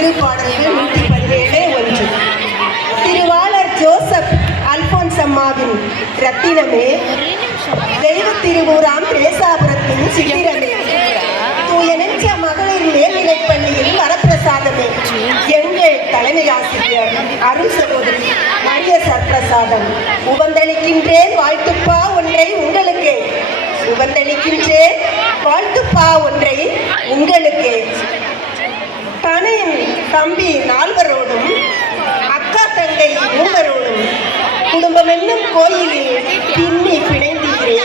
திருப்பாடல்கள் நூற்றி பதினேழு ஒன்று. திருவாளர் ஜோசப் அல்போன்ஸ் அம்மாவின் ரத்தினமே. தெய்வ திருவூராம் திரேசாபுரத்தின் சித்திரமே. தூய நெஞ்ச மகளிர் மேல்நிலைப் பள்ளியில் வரப்பிரசாதமே. எங்கள் தலைமை ஆசிரியர் அருள் சகோதரி மரிய சர்பிரசாதம் உபந்தளிக்கின்றேன் வாழ்த்துப்பா ஒன்றை உங்களுக்கு. உபந்தளிக்கின்றேன் வாழ்த்துப்பா ஒன்றை உங்களுக்கு. தம்பி நால்வரோடும் அக்கா தங்கை மூவரோடும் குடும்பம் என்னும் கோயிலில் பின்னி பிணைந்தீரே.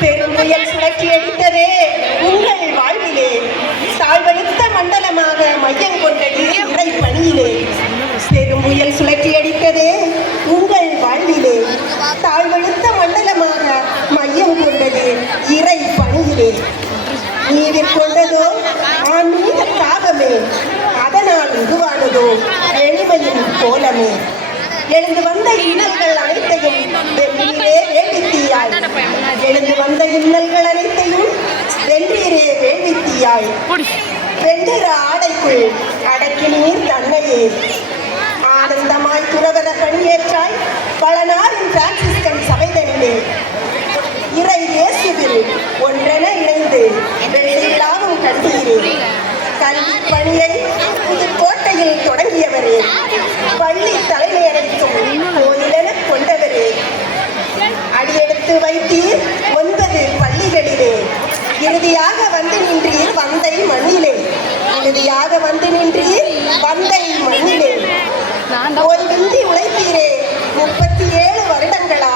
பெரும் புயல் சுழற்றி அடித்ததே உங்கள் வாழ்விலே. தாழ்வழுத்த மண்டலமாக மையம் கொண்டது இறை பணியிலே. பெரும்புயல் சுழற்றி அடித்ததே உங்கள் வாழ்விலே. தாழ்வழுத்த மண்டலமாக மையம் கொண்டது இறை பணியிலே. உருவானதோ எளிமையின் கோலமே எழுந்து வந்த இன்னல்கள் அனைத்தையும் வென்றீரே வேள்வித்தீயாய் எழுந்து வந்த இன்னல்கள் அனைத்தையும் வென்றீரே வேள்வித்தீயாய் வெண்ணிற ஆடைக்குள் அடக்கினீர் தன்னையே. ஆனந்தமாய் துறவர பணியேற்றாய் பல நாளின் பிரான்சிஸ்கன் சபைதனிலே. இறை இயேசுவில் ஒன்றென இணைந்து வெள்ளியிலாவும் கண்டீரே நின்றீர் ஒன்பது பள்ளிகளிலே. இறுதியாக வந்து நின்றீர் வந்தை மண்ணிலே. இறுதியாக வந்து நின்றீர் வந்தை மண்ணிலே. ஓய்வின்றி உழைத்தீரே முப்பத்தி ஏழு வருடங்களா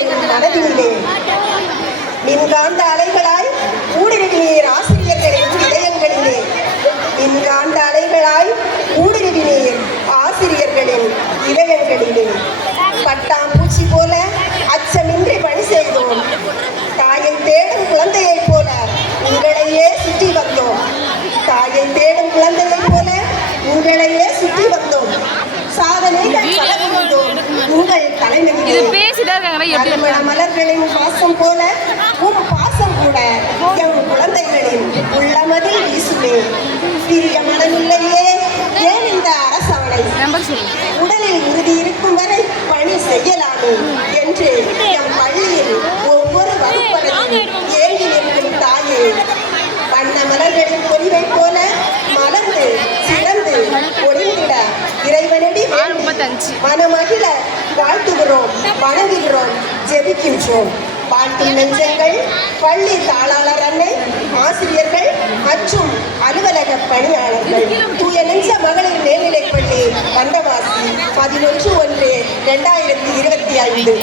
மாணவிகளின் மனதிலே மின்காந்த அலைகளாய் ஊடுருவினீர் ஆசை இது பேசிதான் இருக்காங்க எப்படி மலர்களின் வாசம் போல உம் பாசம் கூட எம் குழந்தைகளின் உள்ளமதில் வீசுமே. சிறிய மனமில்லையே ஏன் இந்த அரசாணை? உடலில் உறுதி இருக்கும் வரை பணி செய்யலாமே என்று முப்பத்தஞ்சு மனமகிழ வாழ்த்துகிறோம் வணங்குகிறோம் ஜெபிக்கின்றோம். வாழ்த்தும் நெஞ்சங்கள் பள்ளி தாளாளர் அன்னை ஆசிரியர்கள் மற்றும் அலுவலக பணியாளர்கள். தூய நெஞ்ச மகளிர் மேல்நிலைப்பள்ளி வந்தவாசி பதினொன்று ஒன்று ரெண்டாயிரத்தி இருபத்தி ஐந்து.